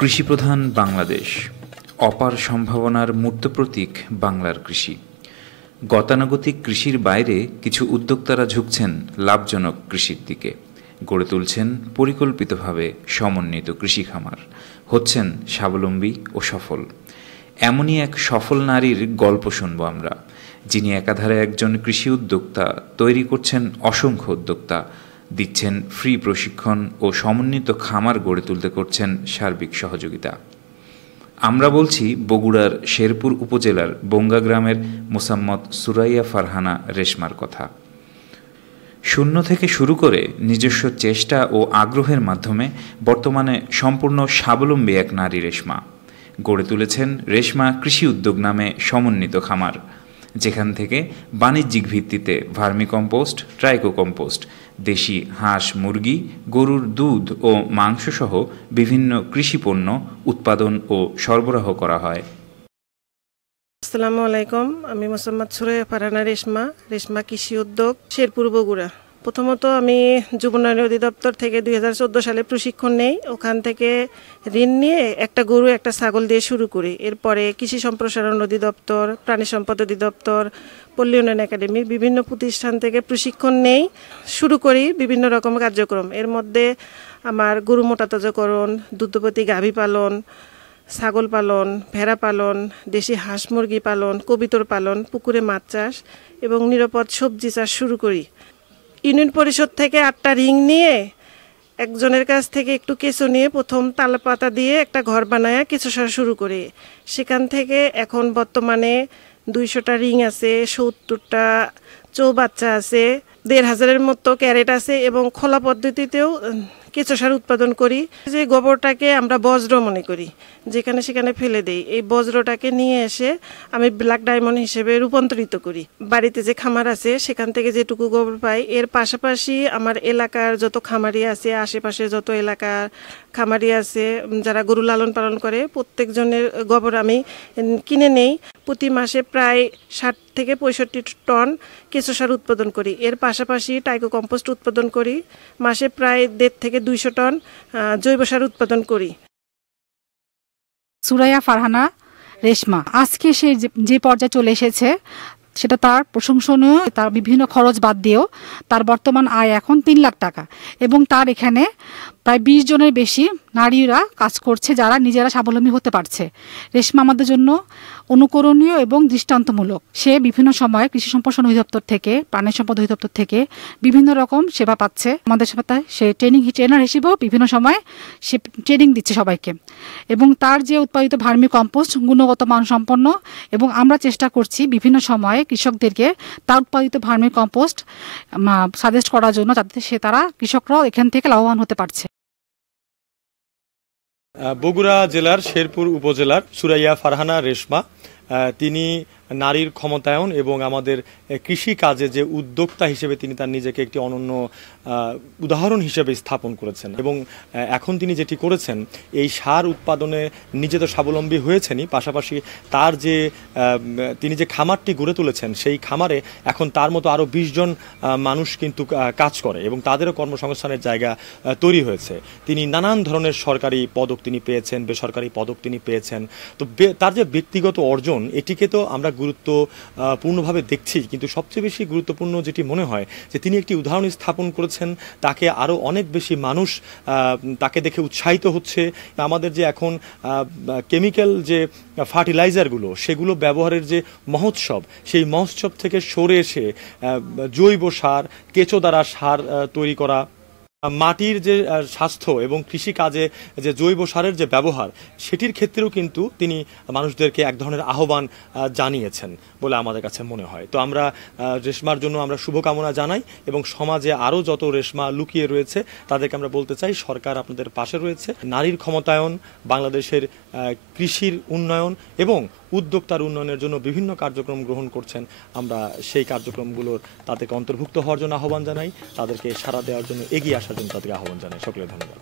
কৃষিপ্রধান বাংলাদেশ, অপার সম্ভাবনার মূর্ত প্রতীক বাংলার কৃষি। গতানুগতিক কৃষির বাইরে কিছু উদ্যোক্তারা ঝুঁকছেন লাভজনক কৃষির দিকে, গড়ে তুলছেন পরিকল্পিতভাবে সমন্বিত কৃষি খামার, হচ্ছেন স্বাবলম্বী ও সফল। এমনই এক সফল নারীর গল্প শুনব আমরা, যিনি একাধারে একজন কৃষি উদ্যোক্তা, তৈরি করছেন অসংখ্য উদ্যোক্তা, দিচ্ছেন ফ্রি প্রশিক্ষণ ও সমন্বিত খামার গড়ে তুলতে করছেন সার্বিক সহযোগিতা। আমরা বলছি বগুড়ার শেরপুর উপজেলার বঙ্গা গ্রামের মোসাম্মদ সুরাইয়া ফারহানা রেশমার কথা। শূন্য থেকে শুরু করে নিজস্ব চেষ্টা ও আগ্রহের মাধ্যমে বর্তমানে সম্পূর্ণ স্বাবলম্বী এক নারী রেশমা। গড়ে তুলেছেন রেশমা কৃষি উদ্যোগ নামে সমন্বিত খামার, যেখান থেকে বাণিজ্যিক ভিত্তিতে ভার্মি কম্পোস্ট, ট্রাইকো কম্পোস্ট, দেশি হাঁস, মুরগি, গরুর দুধ ও মাংসসহ বিভিন্ন কৃষিপণ্য উৎপাদন ও সরবরাহ করা হয়। আসসালামু আলাইকুম, আমি মোসাম্মদ সুরাইয়া ফারহানা রেশমা কৃষি উদ্যোগ, শেরপুর, বগুড়া। প্রথমত আমি যুব উন্নয়ন অধিদপ্তর থেকে 2014 সালে প্রশিক্ষণ নেই। ওখান থেকে ঋণ নিয়ে একটা গরু একটা ছাগল দিয়ে শুরু করি। এরপরে কৃষি সম্প্রসারণ অধিদপ্তর, প্রাণী সম্পদ অধিদপ্তর, পল্লী উন্নয়ন একাডেমি, বিভিন্ন প্রতিষ্ঠান থেকে প্রশিক্ষণ নেই, শুরু করি বিভিন্ন রকম কার্যক্রম। এর মধ্যে আমার গরু মোটাতাজাকরণ, দুগ্ধবতী গাভী পালন, ছাগল পালন, ভেড়া পালন, দেশি হাঁস মুরগি পালন, কবিতর পালন, পুকুরে মাছ চাষ এবং নিরাপদ সবজি চাষ শুরু করি। ইউনিয়ন পরিষদ থেকে 8টা রিং নিয়ে একজনের কাছ থেকে একটু কেঁচো নিয়ে প্রথম তালা পাতা দিয়ে একটা ঘর বানায় কেঁচো সার শুরু করি। সেখান থেকে এখন বর্তমানে 200টা রিং আছে, 70টা চৌবাচ্চা আছে, 1500-এর মতো ক্যারেট আছে এবং খোলা পদ্ধতিতেও কেঁচো সার উৎপাদন করি। যে গোবরটাকে আমরা বজ্র মনে করি, যেখানে সেখানে ফেলে দেই, এই বজ্রটাকে নিয়ে এসে আমি ব্ল্যাক ডায়মন্ড হিসেবে রূপান্তরিত করি। বাড়িতে যে খামার আছে সেখান থেকে যেটুকু গোবর পাই, এর পাশাপাশি আমার এলাকার যত খামারি আছে, আশেপাশে যত এলাকার খামারি আছে যারা গরু লালন পালন করে, প্রত্যেকজনের গোবর আমি কিনে নেই। প্রতি মাসে প্রায় 60 থেকে 65 টন কেঁচো সার উৎপাদন করি। এর পাশাপাশি টাইকো কম্পোস্ট উৎপাদন করি। মাসে প্রায় 150 থেকে 200 টন জৈব সার উৎপাদন করি। সুরাইয়া ফারহানা রেশমা আজকে সে যে পর্যায়ে চলে এসেছে সেটা তার প্রশংসনীয়। তার বিভিন্ন খরচ বাদ দিয়েও তার বর্তমান আয় এখন 3 লাখ টাকা এবং তার এখানে প্রায় 20 জনের বেশি নারীরা কাজ করছে, যারা নিজেরা স্বাবলম্বী হতে পারছে। রেশমা আমাদের জন্য অনুকরণীয় এবং দৃষ্টান্তমূলক। সে বিভিন্ন সময়ে কৃষি সম্প্রসারণ অধিদপ্তর থেকে, প্রাণী সম্পদ অধিদপ্তর থেকে বিভিন্ন রকম সেবা পাচ্ছে। আমাদের সাথে সে ট্রেনার হিসেবেও বিভিন্ন সময় সে ট্রেনিং দিচ্ছে সবাইকে। এবং তার যে উৎপাদিত ভার্মি কম্পোস্ট গুণগত মানসম্পন্ন, এবং আমরা চেষ্টা করছি বিভিন্ন সময়ে কৃষকদেরকে তার উৎপাদিত ভার্মি কম্পোস্ট সাজেস্ট করার জন্য, যাতে তারা কৃষকরাও এখান থেকে লাভবান হতে পারছে। বগুড়া জেলার শেরপুর উপজেলার সুরাইয়া ফারহানা রেশমা, তিনি নারীর ক্ষমতায়ন এবং আমাদের কৃষি কাজে যে উদ্যোক্তা হিসেবে তিনি তার নিজেকে একটি অনন্য উদাহরণ হিসেবে স্থাপন করেছেন। এবং এখন তিনি যেটি করেছেন, এই সার উৎপাদনে নিজে তো স্বাবলম্বী হয়েছেনই, পাশাপাশি তার যে তিনি যে খামারটি গড়ে তুলেছেন, সেই খামারে এখন তার মতো আরও 20 জন মানুষ কিন্তু কাজ করে এবং তাদেরও কর্মসংস্থানের জায়গা তৈরি হয়েছে। তিনি নানান ধরনের সরকারি পদক তিনি পেয়েছেন, বেসরকারি পদক তিনি পেয়েছেন। তো তার যে ব্যক্তিগত অর্জন, এটিকে তো আমরা গুরুত্বপূর্ণভাবে দেখছি, কিন্তু সবচেয়ে বেশি গুরুত্বপূর্ণ যেটি মনে হয় যে তিনি একটি উদাহরণ স্থাপন করেছেন। তাকে আরও অনেক বেশি মানুষ তাকে দেখে উৎসাহিত হচ্ছে। আমাদের যে এখন কেমিক্যাল যে ফার্টিলাইজারগুলো, সেগুলো ব্যবহারের যে মহোৎসব, সেই মহোৎসব থেকে সরে এসে জৈব সার, কেঁচো দ্বারা সার তৈরি করা, মাটির যে স্বাস্থ্য এবং কৃষি কাজে যে জৈব সারের যে ব্যবহার, সেটির ক্ষেত্রেও কিন্তু তিনি মানুষদেরকে এক ধরনের আহ্বান জানিয়েছেন বলে আমাদের কাছে মনে হয়। তো আমরা রেশমার জন্য আমরা শুভকামনা জানাই এবং সমাজে আরও যত রেশমা লুকিয়ে রয়েছে তাদেরকে আমরা বলতে চাই, সরকার আপনাদের পাশে রয়েছে। নারীর ক্ষমতায়ন, বাংলাদেশের কৃষির উন্নয়ন এবং উদ্যোক্তার উন্নয়নের জন্য বিভিন্ন কার্যক্রম গ্রহণ করছেন। আমরা সেই কার্যক্রমগুলোর তাদেরকে অন্তর্ভুক্ত হওয়ার জন্য আহ্বান জানাই, তাদেরকে সাড়া দেওয়ার জন্য, এগিয়ে আসার জন্য তাদেরকে আহ্বান জানাই। সকলে ধন্যবাদ।